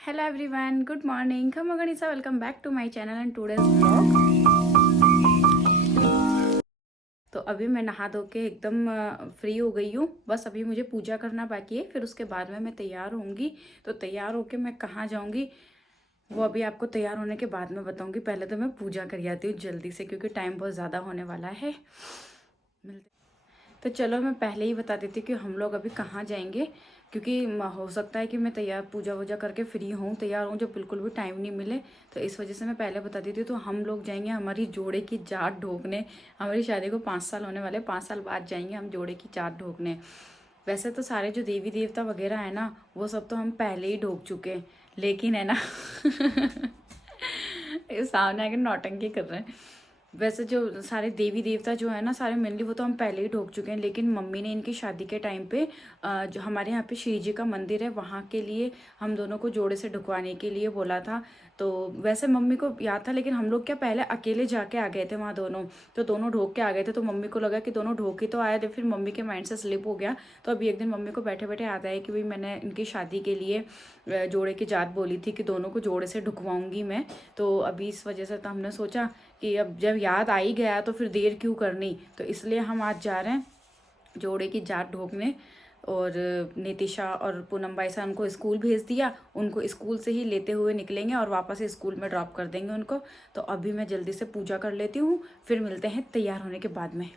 Hello everyone, good morning. Come Ganisa, welcome back to my channel and today's vlog. तो अभी मैं नहा धो के एकदम फ्री हो गई हूँ। बस अभी मुझे पूजा करना बाकी है, फिर उसके बाद में मैं तैयार होंगी। तो तैयार होके मैं कहाँ जाऊँगी वो अभी आपको तैयार होने के बाद में बताऊँगी। पहले तो मैं पूजा कर आती हूँ जल्दी से, क्योंकि टाइम बहुत ज़्यादा होने वाला है। तो चलो मैं पहले ही बता देती हूँ कि हम लोग अभी कहाँ जाएंगे, क्योंकि हो सकता है कि मैं तैयार पूजा वूजा करके फ्री हूँ, तैयार हूँ, जो बिल्कुल भी टाइम नहीं मिले। तो इस वजह से मैं पहले बता देती हूँ। तो हम लोग जाएंगे हमारी जोड़े की जाट ढोकने। हमारी शादी को 5 साल होने वाले, 5 साल बाद जाएंगे हम जोड़े की जाट ढोकने। वैसे तो सारे जो देवी देवता वगैरह है ना, वो सब तो हम पहले ही ढोक चुके हैं, लेकिन है ना ये सामने आके नौटंकी कर रहे हैं। वैसे जो सारे देवी देवता जो है ना, सारे मेनली वो तो हम पहले ही ढोक चुके हैं, लेकिन मम्मी ने इनकी शादी के टाइम पे जो हमारे यहाँ पे श्री जी का मंदिर है, वहाँ के लिए हम दोनों को जोड़े से ढुकवाने के लिए बोला था। तो वैसे मम्मी को याद था, लेकिन हम लोग क्या पहले अकेले जाके आ गए थे वहाँ दोनों। तो दोनों ढोक के आ गए थे, तो मम्मी को लगा कि दोनों ढोक ही तो आए थे, फिर मम्मी के माइंड से स्लिप हो गया। तो अभी एक दिन मम्मी को बैठे बैठे याद आया कि भाई मैंने इनकी शादी के लिए जोड़े की जात बोली थी कि दोनों को जोड़े से ढुकवाऊंगी मैं। तो अभी इस वजह से तो हमने सोचा कि अब जब याद आ ही गया तो फिर देर क्यों करनी। तो इसलिए हम आज जा रहे हैं जोड़े की जाट ढोकने। और नितिशा और पूनम बाई सा उनको स्कूल भेज दिया, उनको स्कूल से ही लेते हुए निकलेंगे और वापस स्कूल में ड्रॉप कर देंगे उनको। तो अभी मैं जल्दी से पूजा कर लेती हूँ, फिर मिलते हैं तैयार होने के बाद में।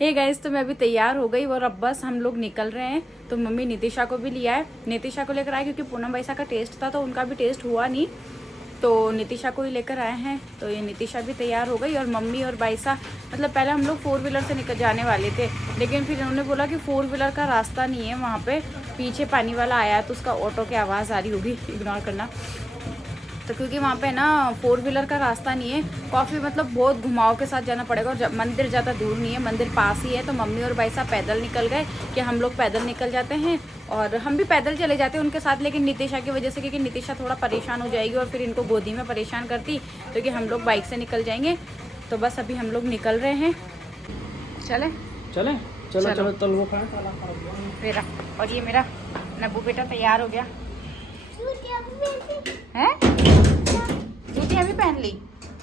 हे गाइस, तो मैं अभी तैयार हो गई और अब बस हम लोग निकल रहे हैं। तो मम्मी नितिशा को भी लिया है, नितिशा को लेकर आए क्योंकि पूनम बाई सा का टेस्ट था तो उनका भी टेस्ट हुआ नहीं, तो नितिशा को ही लेकर आए हैं। तो ये नितिशा भी तैयार हो गई और मम्मी और बाईसा, मतलब पहले हम लोग 4 व्हीलर से निकल जाने वाले थे, लेकिन फिर उन्होंने बोला कि 4 व्हीलर का रास्ता नहीं है वहाँ पे, पीछे पानी वाला आया तो उसका ऑटो की आवाज़ आ रही होगी, इग्नोर करना। तो क्योंकि वहाँ पे ना 4 व्हीलर का रास्ता नहीं है, काफ़ी मतलब बहुत घुमाव के साथ जाना पड़ेगा, और मंदिर ज़्यादा दूर नहीं है, मंदिर पास ही है। तो मम्मी और भाई साहब पैदल निकल गए कि हम लोग पैदल निकल जाते हैं, और हम भी पैदल चले जाते हैं उनके साथ, लेकिन नितिशा की वजह से, क्योंकि नितिशा थोड़ा परेशान हो जाएगी और फिर इनको गोदी में परेशान करती, तो कि हम लोग बाइक से निकल जाएंगे। तो बस अभी हम लोग निकल रहे हैं। चले चले चलो चलो तल वो मेरा, और ये मेरा नब्बू बेटा तैयार हो गया है। जूतियाँ भी पहन ली,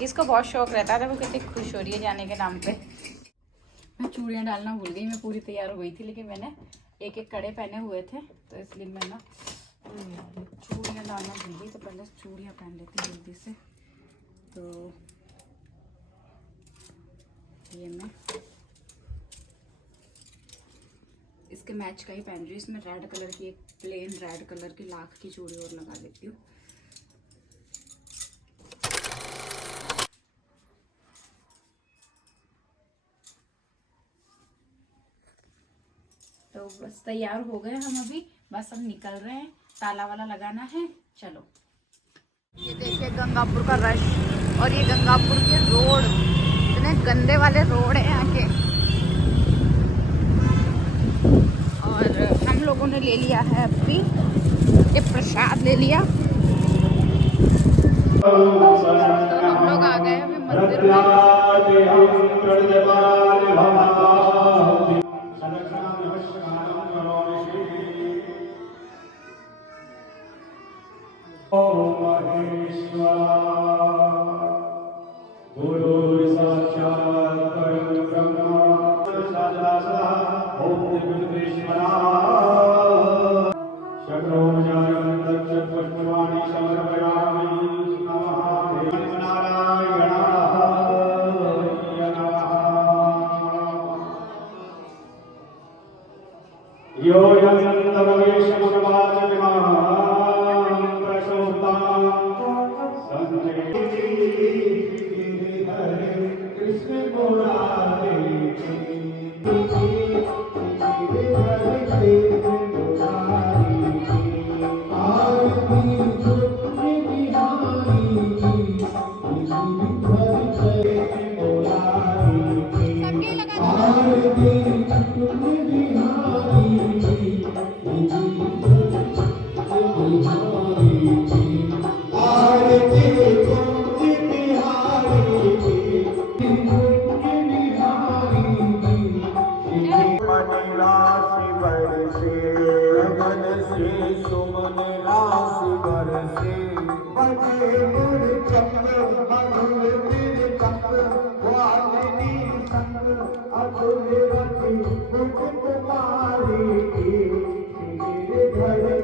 इसको बहुत शौक रहता था, वो कितनी खुश हो रही है जाने के नाम पे। मैं चूड़ियाँ डालना भूल गई, मैं पूरी तैयार हो गई थी, लेकिन मैंने एक एक कड़े पहने हुए थे, तो इसलिए मैं ना चूड़ियाँ डालना भूल गई। तो पहले चूड़ियाँ पहन लेती जल्दी से। तो ये मैं इसके मैच का ही पहन रही हूँ, इसमें रेड कलर की, एक प्लेन रेड कलर की लाख की चूड़ी और लगा लेती हूँ। तो बस तैयार हो गए हम, अभी बस अब निकल रहे हैं, ताला वाला लगाना है। चलो, ये देखिए गंगापुर का रश, और ये गंगापुर के रोड, इतने गंदे वाले रोड है यहाँ के। और हम लोगों ने ले लिया है अभी ये प्रसाद ले लिया। तो हम लोग आ गए अभी मंदिर में।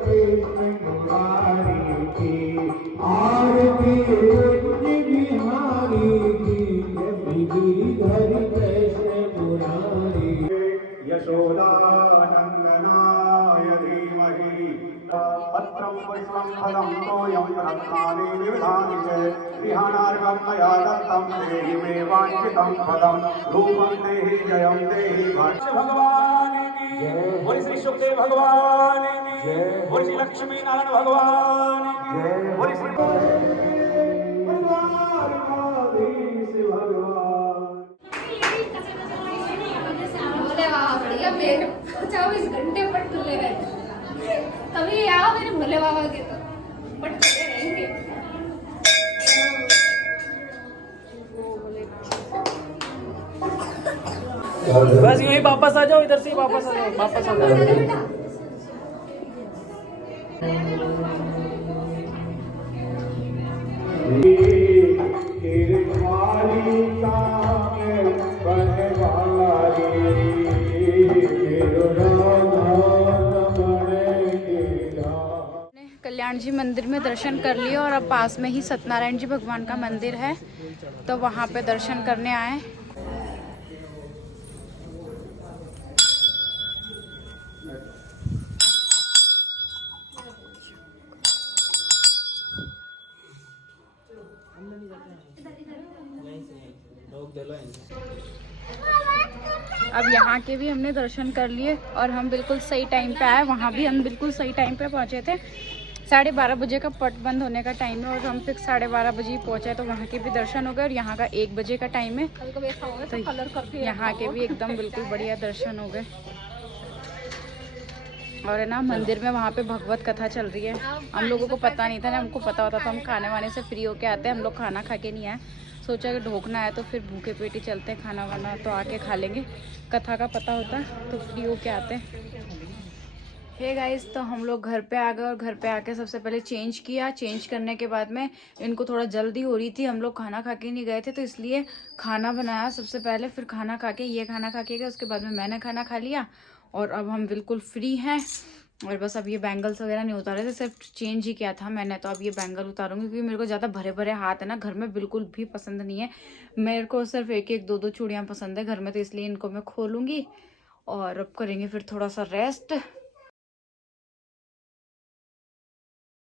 कृष्ण मुरारी की, आरती कुंज बिहारी की, गिरिधर कृष्ण मुरारी। यशोदानन्दनाय धीमहि पत्रं पुष्पं फलं तोयं रत्नानि विविधानि च गृहाणार्घं मया दत्तं देहि मे वाञ्छितं फलं रूपं देहि जयं देहि भगवान की बोल श्री सुखदेव भगवान की बोल श्री लक्ष्मी नारायण भगवान की बोल श्री बोले बाबा बढ़िया मेरे 24 घंटे पट खुले रहते कभी आओ मेरे भोले बाबा के तो पट खुले रहेंगे। बस यही वापस आ जाओ, इधर से वापस आ जाओ, वापस आ जाओ। कल्याण जी मंदिर में दर्शन कर लिए और अब पास में ही सत्यनारायण जी भगवान का मंदिर है तो वहाँ पे दर्शन करने आए। अब यहाँ के भी हमने दर्शन कर लिए और हम बिल्कुल सही टाइम पे आए। वहाँ भी हम बिल्कुल सही टाइम पे पहुँचे थे। 12:30 बजे का पट बंद होने का टाइम है और हम फिक्स 12:30 बजे ही पहुँचे, तो वहाँ के भी दर्शन हो गए और यहाँ का 1 बजे का टाइम है तो यहाँ के भी एकदम बिल्कुल बढ़िया दर्शन हो गए। और है ना मंदिर में वहाँ पे भगवत कथा चल रही है। हम लोगों को पता नहीं था ना, हमको पता होता तो हम खाने वाने से फ्री होके आते। हम लोग खाना खा के नहीं आए, सोचा कि ढोकना है तो फिर भूखे पेट ही चलते हैं, खाना वाना तो आके खा लेंगे। कथा का पता होता तो फ्री होके आते। हे गाइस, तो हम लोग घर पे आ गए और घर पे आके सबसे पहले चेंज किया। चेंज करने के बाद में इनको थोड़ा जल्दी हो रही थी, हम लोग खाना खा के नहीं गए थे तो इसलिए खाना बनाया सबसे पहले, फिर खाना खा के ये खाना खा के गए, उसके बाद में मैंने खाना खा लिया और अब हम बिल्कुल फ्री हैं। और बस अब ये बैंगल्स वगैरह नहीं उतारे थे, सिर्फ चेंज ही किया था मैंने। तो अब ये बैंगल उतारूंगी क्योंकि मेरे को ज़्यादा भरे भरे हाथ है ना, घर में बिल्कुल भी पसंद नहीं है। मेरे को सिर्फ 1-1 2-2 चूड़ियाँ पसंद है घर में, तो इसलिए इनको मैं खोलूँगी और अब करेंगे फिर थोड़ा सा रेस्ट।